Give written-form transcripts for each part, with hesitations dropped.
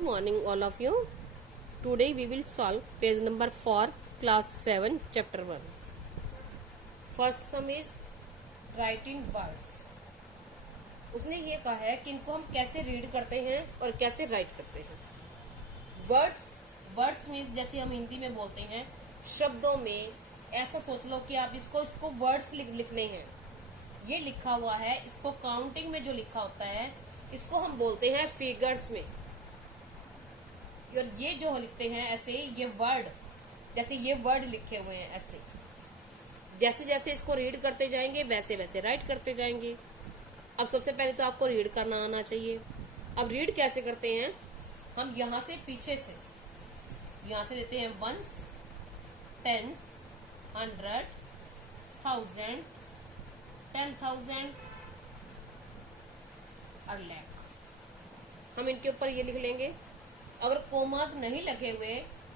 Good morning all of you. Today we will solve page number 4 class 7 chapter 1. First sum is writing words. उसने ये कहा है कि इनको हम कैसे रीड करते हैं और कैसे राइट करते हैं. वर्ड्स मीन्स जैसे हम हिंदी में बोलते हैं शब्दों में. ऐसा सोच लो कि आप इसको वर्ड्स लिखने हैं. ये लिखा हुआ है, इसको काउंटिंग में जो लिखा होता है इसको हम बोलते हैं फिगर्स में. और ये जो लिखते हैं ऐसे, ये वर्ड जैसे ये वर्ड लिखे हुए हैं ऐसे, जैसे जैसे इसको रीड करते जाएंगे वैसे वैसे राइट करते जाएंगे. अब सबसे पहले तो आपको रीड करना आना चाहिए. अब रीड कैसे करते हैं, हम यहाँ से पीछे से यहाँ से लेते हैं वंस, टेंस, 100, 1000, 10,000 और लाख. हम इनके ऊपर ये लिख लेंगे. अगर कोमास नहीं लगे हुए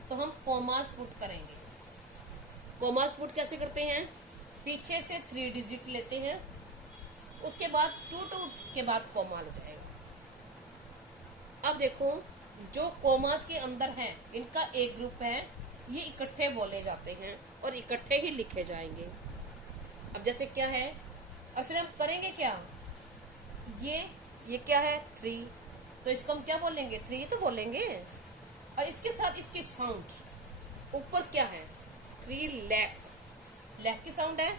तो हम कोमास पुट करेंगे. कोमास पुट कैसे करते हैं, पीछे से 3 डिजिट लेते हैं, उसके बाद 2 के बाद कोमा लग जाएगा. अब देखो, जो कोमास के अंदर है इनका एक ग्रुप है, ये इकट्ठे बोले जाते हैं और इकट्ठे ही लिखे जाएंगे. अब जैसे क्या है, और फिर हम करेंगे क्या, ये क्या है 3, तो इसको हम क्या बोलेंगे, 3 तो बोलेंगे. और इसके साथ इसकी साउंड ऊपर क्या है, 3 लाख. लाख की साउंड है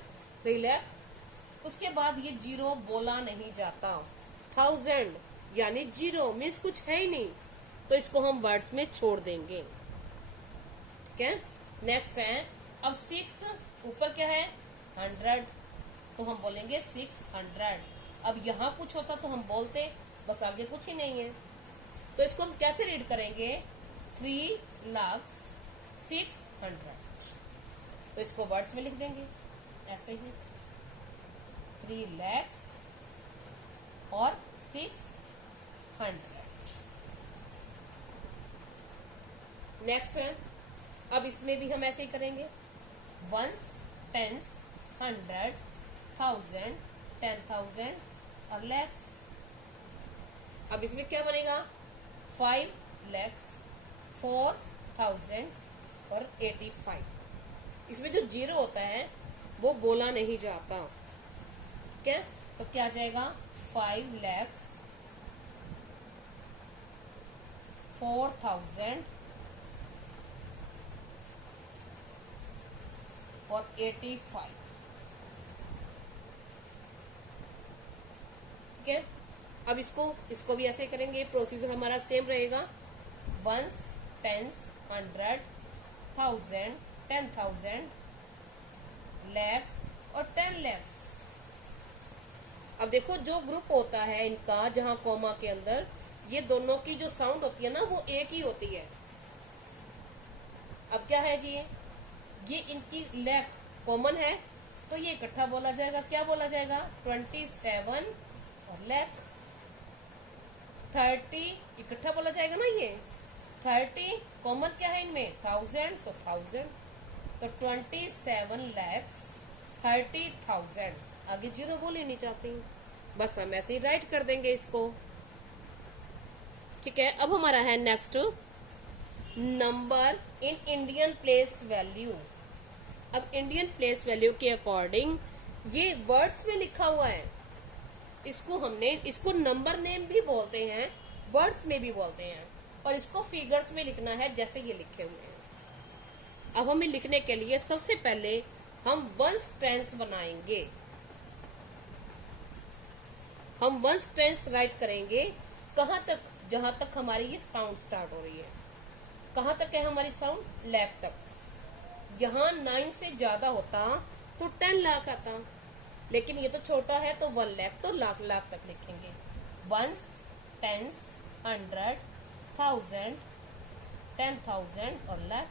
3 लाख. उसके बाद ये 0 बोला नहीं जाता. 1000 यानी 0 मीन्स कुछ है ही नहीं, तो इसको हम वर्ड्स में छोड़ देंगे. ठीक है. नेक्स्ट है, अब 6 ऊपर क्या है 100, तो हम बोलेंगे 600. अब यहाँ कुछ होता तो हम बोलते, बस आगे कुछ ही नहीं है. तो इसको हम कैसे रीड करेंगे, 3,06,100. तो इसको वर्ड्स में लिख देंगे ऐसे ही, 3 lakhs और 600. नेक्स्ट है, अब इसमें भी हम ऐसे ही करेंगे, वंस, टेंस, 100, 1000, 10,000 और लैक्स. अब इसमें क्या बनेगा, 5 lakhs, 4,000 और 85. इसमें जो 0 होता है वो बोला नहीं जाता. क्या, तो क्या आ जाएगा, 5 lakhs, 4,000 और 85. ठीक है. अब इसको भी ऐसे करेंगे, प्रोसीजर हमारा सेम रहेगा, वंस, टेंस, 100, 1000, 10,000, लैक्स और 10 lakhs. अब देखो, जो ग्रुप होता है इनका जहां कोमा के अंदर, ये दोनों की जो साउंड होती है ना वो एक ही होती है. अब क्या है जी, ये इनकी लैख कॉमन है तो ये इकट्ठा बोला जाएगा. क्या बोला जाएगा, 27 और लैख. 30 इकट्ठा बोला जाएगा ना, ये 30 कॉमन क्या है इनमें, 1000 तो 1000. तो 27 lakhs 30,000. आगे 0 बोल ही नहीं चाहती, बस हम ऐसे ही राइट कर देंगे इसको. ठीक है. अब हमारा है next, number in Indian place value. अब इंडियन प्लेस वैल्यू के अकॉर्डिंग ये वर्ड्स में लिखा हुआ है, इसको नंबर नेम भी बोलते हैं, वर्ड्स में भी बोलते हैं, और इसको फिगर्स में लिखना है जैसे ये लिखे हुए हैं. अब हमें लिखने के लिए सबसे पहले हम वंस टेंस बनाएंगे. हम वंस टेंस राइट करेंगे कहाँ तक, जहां तक हमारी ये साउंड स्टार्ट हो रही है. कहाँ तक है हमारी साउंड, लाख तक. यहाँ 9 से ज्यादा होता तो 10 लाख आता, लेकिन ये तो छोटा है तो 1 लाख, तो लाख लाख तक लिखेंगे. वंस, टेंस, 100, 1000, 10,000 और लाख.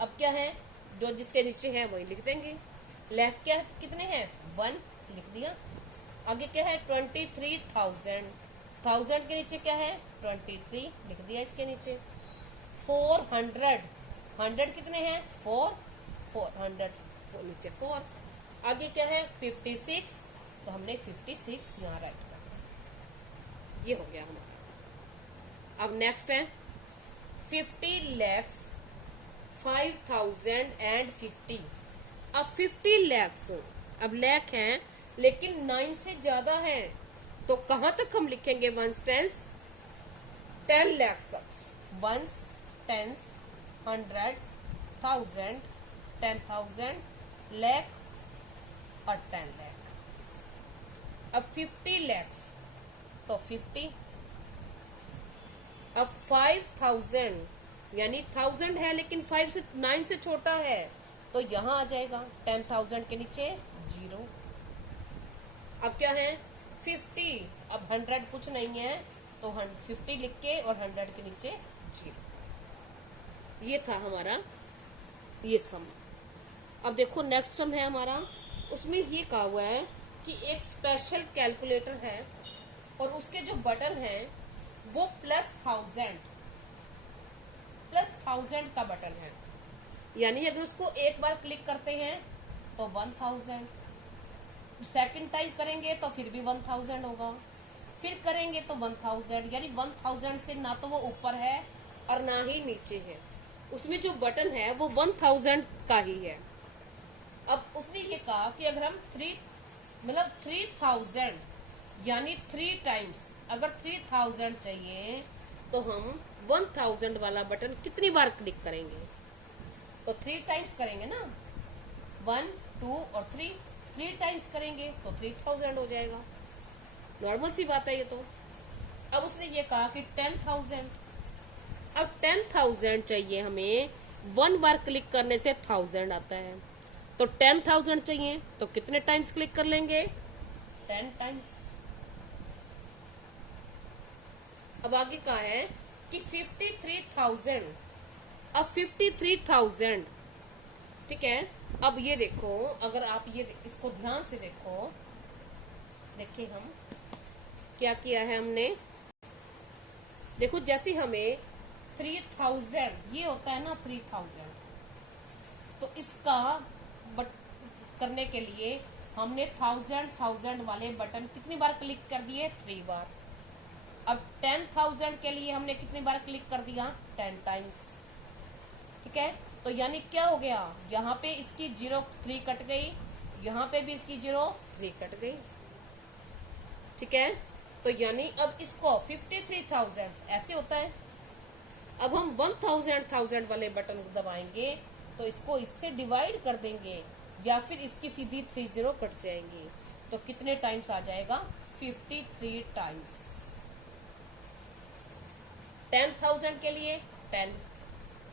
अब क्या है, जो जिसके नीचे है वही लिख देंगे. लाख क्या कितने हैं, 1 लिख दिया. आगे क्या है, 23,000. 1000 के नीचे क्या है, 23 लिख दिया इसके नीचे. 400, 100 कितने हैं, 4, 400 नीचे 4. आगे क्या है, 56, तो हमने 56 यहाँ राइट कर दिया. ये हो गया हमारा. अब नेक्स्ट है 50 lakhs 5050। अब 50 lakhs, अब लैख है लेकिन 9 से ज्यादा है, तो कहां तक हम लिखेंगे वंस टेंस? 10 lakhs तक। वंस, टेंस, 100, 1000, 10,000, लैख और 10 लाख। अब 50 lakhs तो 50। अब 5000 यानी 1000 है लेकिन 5 से 9 से छोटा है, तो यहां आ जाएगा 10,000 के नीचे 0। अब क्या है 50, अब 100 कुछ नहीं है तो 50 लिख के और 100 के नीचे 0। ये था हमारा ये सम। अब देखो नेक्स्ट सम है हमारा, उसमें ये कहा हुआ है कि एक स्पेशल कैलकुलेटर है और उसके जो बटन है वो +1000 का बटन है। यानी अगर उसको एक बार क्लिक करते हैं तो 1000, सेकंड टाइम करेंगे तो फिर भी 1000 होगा, फिर करेंगे तो 1000, यानी 1000 से ना तो वो ऊपर है और ना ही नीचे है। उसमें जो बटन है वो 1000 का ही है। अब उसने ये कहा कि अगर हम 3000 यानी 3 टाइम्स, अगर 3000 चाहिए तो हम 1000 वाला बटन कितनी बार क्लिक करेंगे? तो 3 टाइम्स करेंगे ना, 1, 2 और 3 टाइम्स करेंगे तो 3000 हो जाएगा। नॉर्मल सी बात है ये तो। अब उसने ये कहा कि 10,000, अब 10,000 चाहिए हमें, 1 बार क्लिक करने से 1000 आता है, तो 10,000 चाहिए तो कितने टाइम्स क्लिक कर लेंगे? 10 टाइम्स। अब आगे कहा है कि 53,000, अब 53,000, ठीक है। अब ये देखो, अगर आप ये इसको ध्यान से देखो, देखिए हम क्या किया है हमने। देखो जैसे हमें 3000 ये होता है ना 3000, तो इसका बट करने के लिए हमने 1000 वाले बटन कितनी बार क्लिक कर दिए? 3 बार। अब 10,000 के लिए हमने कितनी बार क्लिक कर दिया? 10 टाइम्स, ठीक है। तो यानी क्या हो गया, यहाँ पे इसकी 3 कट गई, यहाँ पे भी इसकी 3 कट गई, ठीक है। तो यानी अब इसको 53,000 ऐसे होता है। अब हम 1000 वाले बटन को दबाएंगे तो इसको इससे डिवाइड कर देंगे या फिर इसकी सीधी 30 कट जाएंगी, तो कितने टाइम्स आ जाएगा? 53 टाइम्स। 10,000 के लिए 10,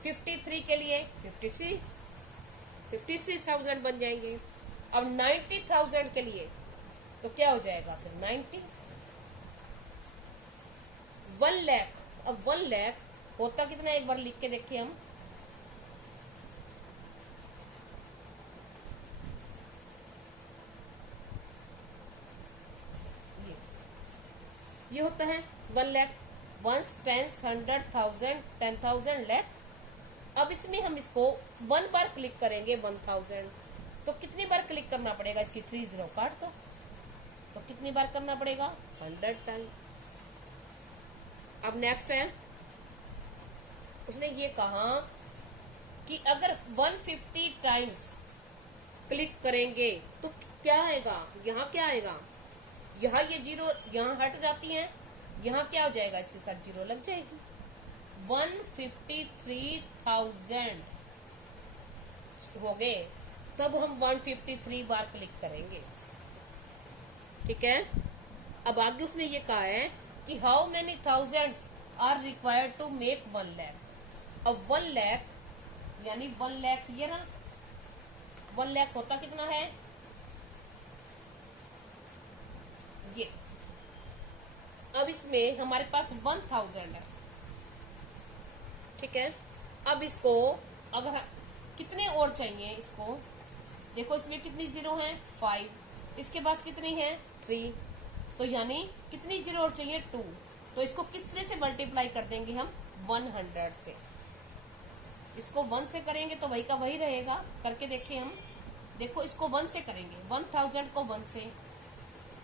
53 के लिए 53,000 बन जाएंगे। अब 90,000 के लिए तो क्या हो जाएगा फिर? 90। 1 लाख, अब 1 लाख होता कितना, एक बार लिख के देखिए हम। ये होता है 1 लाख, 1, 10, 100, 1000, 10,000, लाख। अब इसमें हम इसको 1 बार क्लिक करेंगे 1000, तो कितनी बार क्लिक करना पड़ेगा? इसकी 30 काट दो, तो कितनी बार करना पड़ेगा? 100 टाइम्स। अब नेक्स्ट है, उसने ये कहा कि अगर 150 टाइम्स क्लिक करेंगे तो क्या आएगा? यहाँ क्या आएगा? यहाँ ये 0 यहाँ हट जाती है, यहाँ क्या हो जाएगा? इसके साथ 0 लग जाएगी। 153,000 हो गए, तब हम 153 बार क्लिक करेंगे, ठीक है। अब आगे उसने ये कहा है कि how many thousands are required to make 1 lakh. अब 1 लाख यानी 1 लाख, ये ना 1 लाख होता कितना है? ये। अब इसमें हमारे पास 1000 है, ठीक है। अब इसको अगर कितने और चाहिए इसको, देखो इसमें कितनी 0 है? 5, इसके पास कितनी है? 3, तो यानी कितनी 0 और चाहिए? 2, तो इसको कितने से मल्टीप्लाई कर देंगे हम? 100 से। इसको 1 से करेंगे तो वही का वही रहेगा, करके देखिए हम। देखो इसको 1 से करेंगे, 1000 को 1 से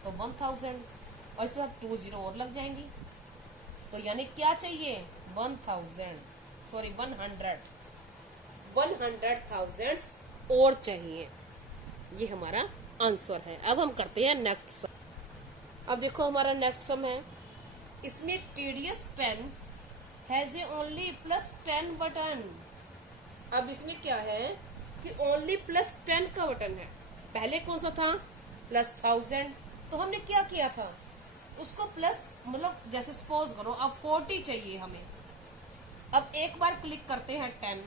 तो 1000, और इसके साथ 2 0 और लग जाएंगी, तो यानी क्या चाहिए, 1000, सॉरी 100,000 और चाहिए। ये हमारा आंसर है। अब हम करते हैं नेक्स्ट सम। अब देखो हमारा नेक्स्ट सम है, इसमें TDS 10 has A only +10 button. अब इसमें क्या है कि ओनली +10 का बटन है। पहले कौन सा था, +1000। तो हमने क्या किया था, उसको प्लस, मतलब जैसे सपोज करो अब 40 चाहिए हमें। अब एक बार क्लिक करते हैं 10,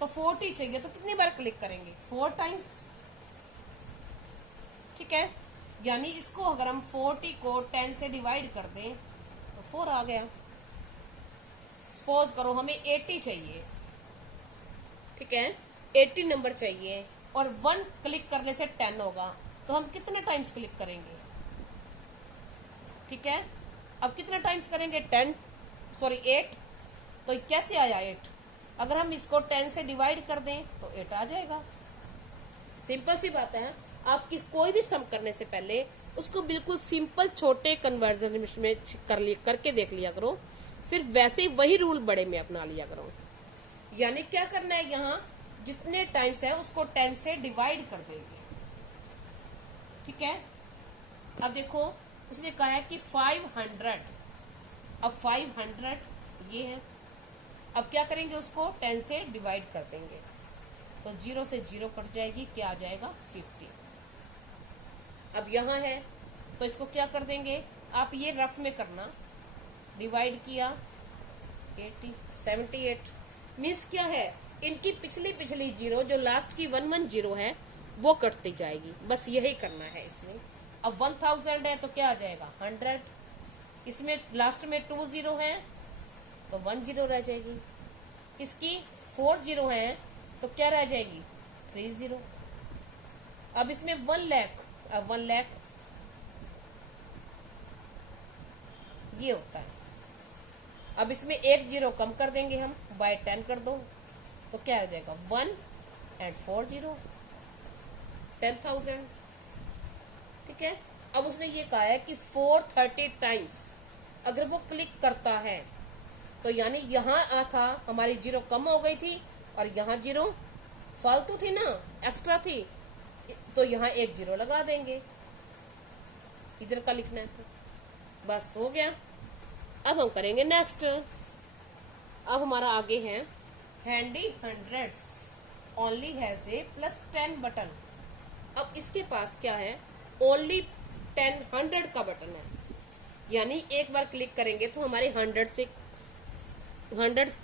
तो 40 चाहिए, तो कितनी बार क्लिक करेंगे, 4 टाइम्स। ठीक है, यानी इसको अगर हम 40 को 10 से डिवाइड कर दें तो 4 आ गया। सपोज करो हमें 80 चाहिए, ठीक है, 80 नंबर चाहिए और 1 क्लिक करने से 10 होगा, तो हम कितने टाइम्स क्लिक करेंगे। ठीक है, अब कितने टाइम्स करेंगे, 8, तो कैसे आया 8, अगर हम इसको 10 से डिवाइड कर दें तो 8 आ जाएगा। सिंपल सी बात है। आप कोई भी सम करने से पहले उसको बिल्कुल सिंपल छोटे कन्वर्जन में करके देख लिया करो, फिर वैसे ही वही रूल बड़े में अपना लिया करो। यानी क्या करना है, यहाँ जितने टाइम्स है उसको 10 से डिवाइड कर देंगे। ठीक है, अब देखो उसने कहा है कि 500, अब 500 ये है, अब क्या करेंगे, उसको 10 से डिवाइड कर देंगे, तो 0 से 0 कट जाएगी, क्या आ जाएगा, 50। अब यहाँ है तो इसको क्या कर देंगे, आप ये रफ में करना, डिवाइड किया 80, 78 मीन्स क्या है, इनकी पिछली जीरो जो लास्ट की 110 है वो कटती जाएगी, बस यही करना है इसमें। अब 1000 है तो क्या आ जाएगा, 100, इसमें लास्ट में 20 है तो 10 रह जाएगी, इसकी 40 है तो क्या रह जाएगी, 30। अब इसमें 1 लाख, अब 1 लाख ये होता है। अब इसमें एक 0 कम कर देंगे हम, बाय 10 कर दो तो क्या हो जाएगा, 1 and 40, 10,000। ठीक है, अब उसने ये कहा है कि 430 टाइम्स अगर वो क्लिक करता है तो यानी यहाँ था हमारी 0 कम हो गई थी और यहाँ 0 फालतू थी ना, एक्स्ट्रा थी, तो यहाँ एक 0 लगा देंगे, इधर का लिखना है, तो बस हो गया। अब हम करेंगे नेक्स्ट। अब हमारा आगे है handy hundreds only has a +10 button. अब इसके पास क्या है, ओनली 100 का बटन है, यानी एक बार क्लिक करेंगे तो हमारे 100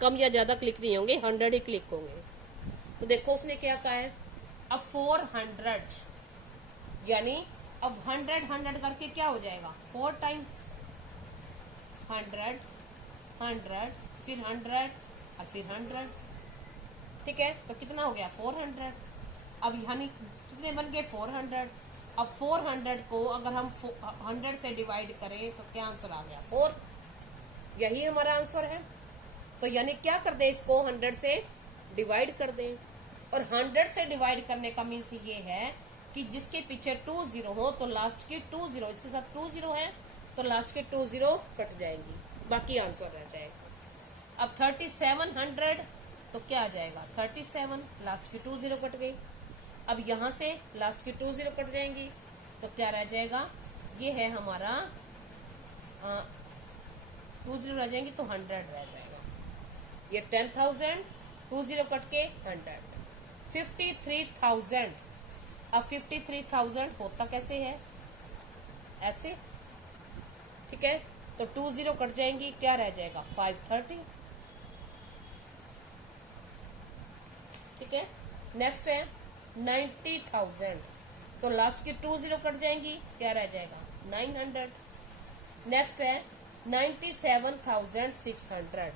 कम या ज्यादा क्लिक नहीं होंगे, 100 ही क्लिक होंगे। तो देखो उसने क्या कहा है, अब 400, यानी अब 100 करके क्या हो जाएगा, 4 टाइम्स, 100 100 फिर 100 और फिर 100। ठीक है, तो कितना हो गया, 400। अब यानी कितने बन गए, 400। अब 400 को अगर हम 100 से डिवाइड करें तो क्या आंसर आ गया, 4। यही हमारा आंसर है। तो यानी क्या कर दें, इसको 100 से डिवाइड कर दें, और 100 से डिवाइड करने का मीन्स ये है कि जिसके पीछे 20 हो तो लास्ट की 20, इसके साथ 20 है तो लास्ट के 20 कट जाएंगी, बाकी आंसर रह जाएगा। अब 3700 तो क्या आ जाएगा, 37, लास्ट की 20 कट गई। अब यहाँ से लास्ट की 20 कट जाएंगी तो क्या रह जाएगा, ये है हमारा 20 रह जाएंगी तो 100 रह जाएगा। ये 10,000, 20 कट के 100, 53,000। अब 53,000 होता कैसे है, ऐसे, ठीक है, तो 20 कट जाएंगी, क्या रह जाएगा, 530। ठीक है, नेक्स्ट है 90,000, तो लास्ट की 20 कट जाएंगी, क्या रह जाएगा, 900। नेक्स्ट है 97,600,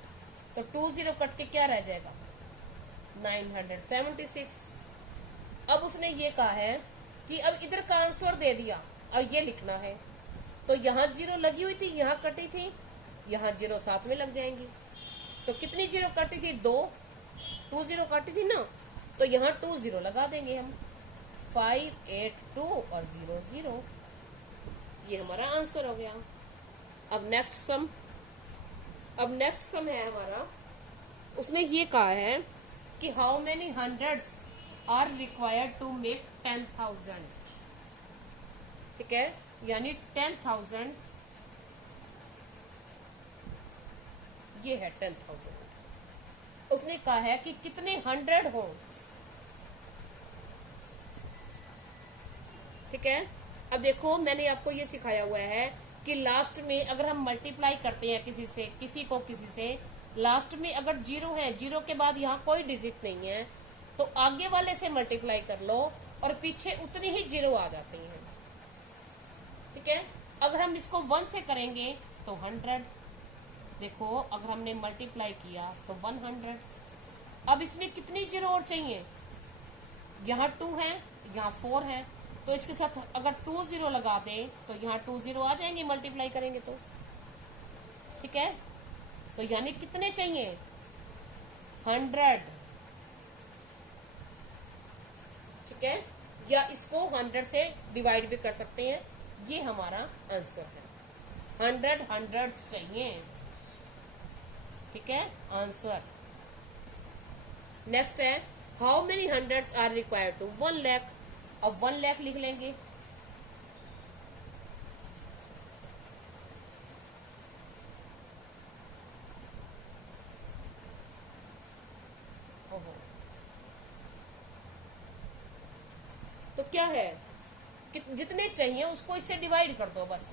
तो 20 कट के क्या रह जाएगा, 976। अब उसने ये कहा है कि अब इधर का आंसर दे दिया, अब ये लिखना है, तो यहाँ 0 लगी हुई थी, यहाँ कटी थी, यहाँ 0 साथ में लग जाएंगी, तो कितनी 0 कटी थी, 2 20 कटी थी ना, तो यहाँ 20 लगा देंगे हम, 5 8 2 और 0 0। ये हमारा आंसर हो गया। अब नेक्स्ट सम, अब नेक्स्ट सम है हमारा, उसने ये कहा है कि how many hundreds are required to make 10,000। ठीक है, यानी 10,000, ये है 10,000। उसने कहा है कि कितने 100 हो। ठीक है, अब देखो मैंने आपको ये सिखाया हुआ है कि लास्ट में अगर हम मल्टीप्लाई करते हैं किसी से, किसी से लास्ट में अगर 0 है, 0 के बाद यहाँ कोई डिजिट नहीं है, तो आगे वाले से मल्टीप्लाई कर लो और पीछे उतनी ही 0 आ जाती हैं। ठीक है, अगर हम इसको 1 से करेंगे तो 100। देखो अगर हमने मल्टीप्लाई किया तो 100। अब इसमें कितनी 0 और चाहिए, यहाँ 2 है, यहाँ 4 है, तो इसके साथ अगर 2 0 लगा दें तो यहाँ 2 0 आ जाएंगे मल्टीप्लाई करेंगे तो। ठीक है, तो यानी कितने चाहिए, 100। ठीक है, या इसको 100 से डिवाइड भी कर सकते हैं, ये हमारा आंसर है। 100 हंड्रेड्स चाहिए। ठीक है, आंसर। नेक्स्ट है how many hundreds are required to 1 lakh. अब 1 लाख लिख लेंगे। ओहो, तो क्या है कि जितने चाहिए उसको इससे डिवाइड कर दो बस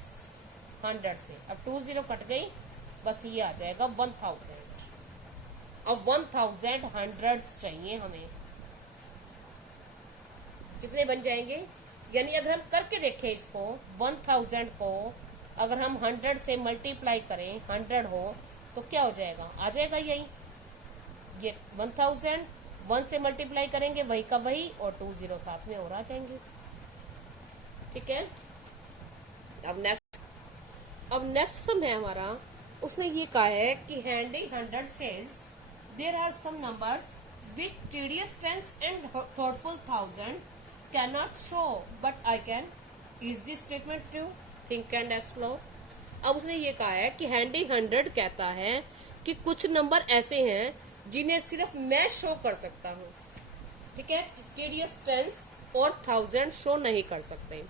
100 से। अब 2 0 कट गई, बस ये आ जाएगा 1000। अब 1000 हंड्रेड्स चाहिए हमें, कितने बन जाएंगे, यानी अगर हम करके देखें इसको 1000 को अगर हम 100 से मल्टीप्लाई करें 100 हो तो क्या हो जाएगा, आ जाएगा यही, ये 1000 1 से मल्टीप्लाई करेंगे वही का वही और 2 0 साथ में और आ जाएंगे। ठीक है, अब नेक्स्ट सम है हमारा, उसने ये कहा है कि handy 100 says there are some numbers which tedious tens and thoughtful 1000 cannot show but I can। is this statement true? think and explore। अब उसने ये कहा है कि हैंडी 100 कहता है कि कुछ नंबर ऐसे हैं जिन्हें सिर्फ मैं शो कर सकता हूँ। ठीक है, टीडियस टेंस और 1000 शो नहीं कर सकते।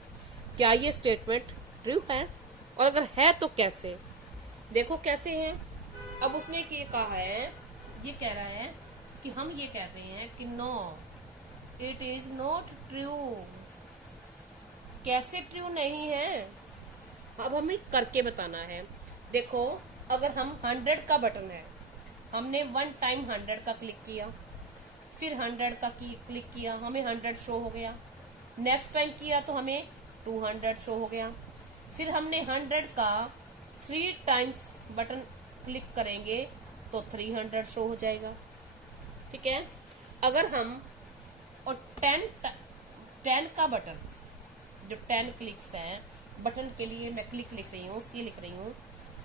क्या ये स्टेटमेंट ट्रू है, और अगर है तो कैसे, देखो कैसे है। अब उसने ये कहा है, ये कह रहा है कि हम ये कहते हैं कि no it is not true. कैसे ट्रू नहीं है, अब हमें करके बताना है। देखो अगर हम 100 का बटन है, हमने 1 टाइम 100 का क्लिक किया, फिर 100 का क्लिक किया, हमें 100 शो हो गया। नेक्स्ट टाइम किया तो हमें 200 शो हो गया। फिर हमने 100 का 3 टाइम्स बटन क्लिक करेंगे तो 300 शो हो जाएगा। ठीक है, अगर हम और 10 का बटन, जो 10 क्लिक्स हैं बटन के लिए, मैं क्लिक लिख रही हूँ, सी लिख रही हूँ,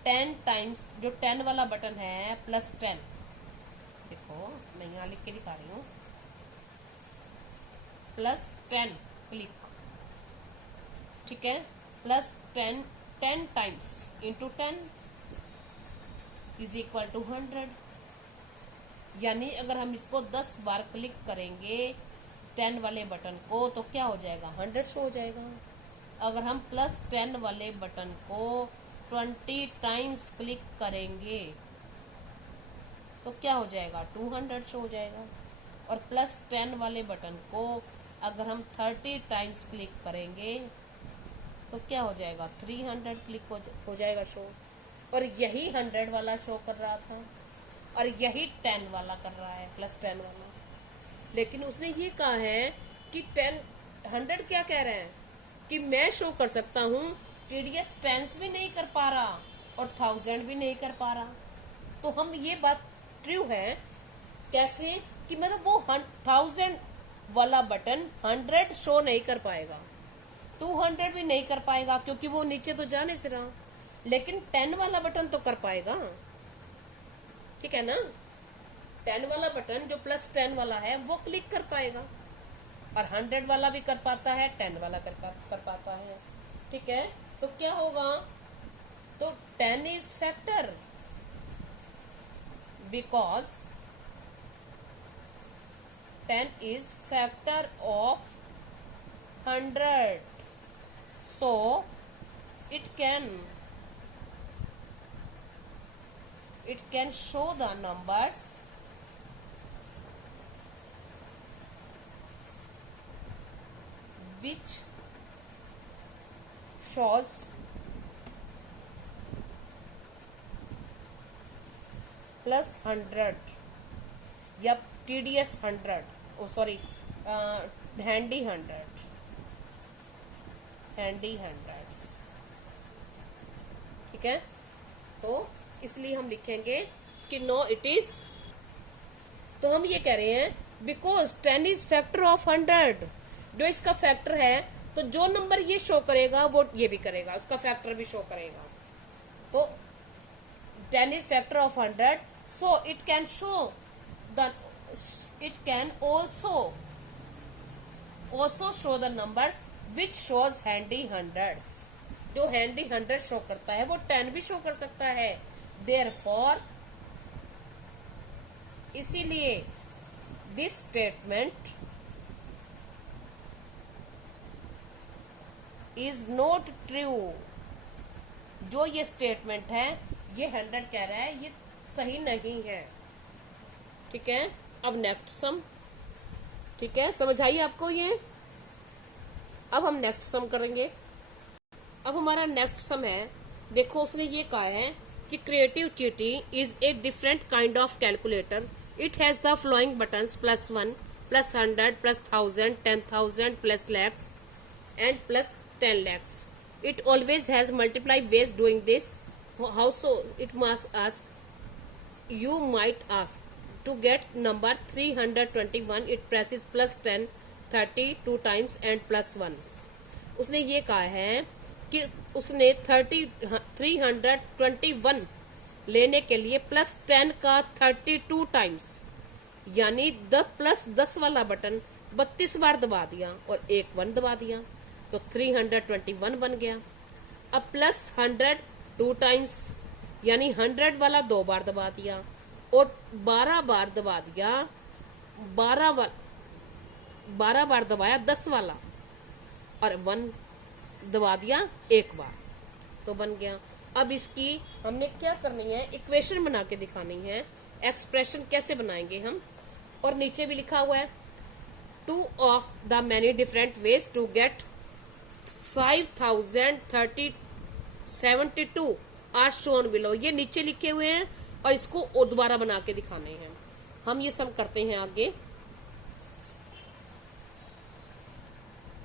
10 टाइम्स जो 10 वाला बटन है प्लस 10। देखो मैं यहाँ लिख के दिखा रही हूँ, प्लस 10 क्लिक। ठीक है, plus 10 times into 10 is equal to 100। यानी अगर हम इसको 10 बार क्लिक करेंगे 10 वाले बटन को तो क्या हो जाएगा, 100 शो हो जाएगा। अगर हम प्लस 10 वाले बटन को 20 टाइम्स क्लिक करेंगे तो क्या हो जाएगा, 200 शो हो जाएगा। और प्लस 10 वाले बटन को अगर हम 30 टाइम्स क्लिक करेंगे तो क्या हो जाएगा, 300 क्लिक हो जाएगा शो। और यही 100 वाला शो कर रहा था और यही 10 वाला कर रहा है, प्लस 10 वाला। लेकिन उसने ये कहा है कि 100 क्या कह रहे हैं कि मैं शो कर सकता हूँ, टीडीएस टेंस भी नहीं कर पा रहा और 1000 भी नहीं कर पा रहा। तो हम ये बात ट्रू है कैसे कि मतलब वो 1000 वाला बटन 100 शो नहीं कर पाएगा, 200 भी नहीं कर पाएगा क्योंकि वो नीचे तो जा नहीं से रहा, लेकिन 10 वाला बटन तो कर पाएगा। ठीक है ना, 10 वाला बटन जो प्लस 10 वाला है वो क्लिक कर पाएगा, और 100 वाला भी कर पाता है, 10 वाला कर पाता है। ठीक है, तो क्या होगा, तो 10 is factor, because 10 is factor of 100, so it can show the numbers which shows plus 100 या TDS 100, ओ सॉरी handy 100, handy 100, ठीक है। तो इसलिए हम लिखेंगे कि नो इट इज, तो हम ये कह रहे हैं बिकॉज 10 इज फैक्टर ऑफ 100, जो इसका फैक्टर है तो जो नंबर ये शो करेगा वो ये भी करेगा, उसका फैक्टर भी शो करेगा। तो 10 is factor of 100, so it can show the, it can also show the numbers which shows handy hundreds, जो handy 100 शो करता है वो 10 भी शो कर सकता है। therefore इसीलिए this statement is not true, जो ये स्टेटमेंट है ये 100 कह रहा है ये सही नहीं है, ठीक है। अब नेक्स्ट सम, ठीक है, समझ आई आपको ये। अब हम नेक्स्ट सम करेंगे। अब हमारा नेक्स्ट सम है, देखो उसने ये कहा है कि creative cheating is a different kind of calculator, it has the flowing buttons +1 +100 +1000 10,000 +lakhs and +10 lakhs. It always has multiply ways doing this. How so? It must ask. You might ask. To get number 321, it presses +10 30 2 times and +1. उसने ये कहा है कि उसने 321 लेने के लिए +10 का 32 टाइम्स यानी 10 वाला बटन 32 बार दबा दिया और एक 1 दबा दिया, तो 321 बन गया। अब +100 2 टाइम्स यानी 100 वाला 2 बार दबा दिया और 12 बार दबा दिया, 12 बार दबाया 10 वाला और 1 दबा दिया एक बार, तो बन गया। अब इसकी हमने क्या करनी है, इक्वेशन बना के दिखानी है, एक्सप्रेशन कैसे बनाएंगे हम। और नीचे भी लिखा हुआ है 2 of the many different ways to get 5072 are shown below, ये नीचे लिखे हुए हैं और इसको और दोबारा बना के दिखाने हैं। हम ये सब करते हैं आगे।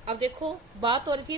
अब देखो बात हो रही थी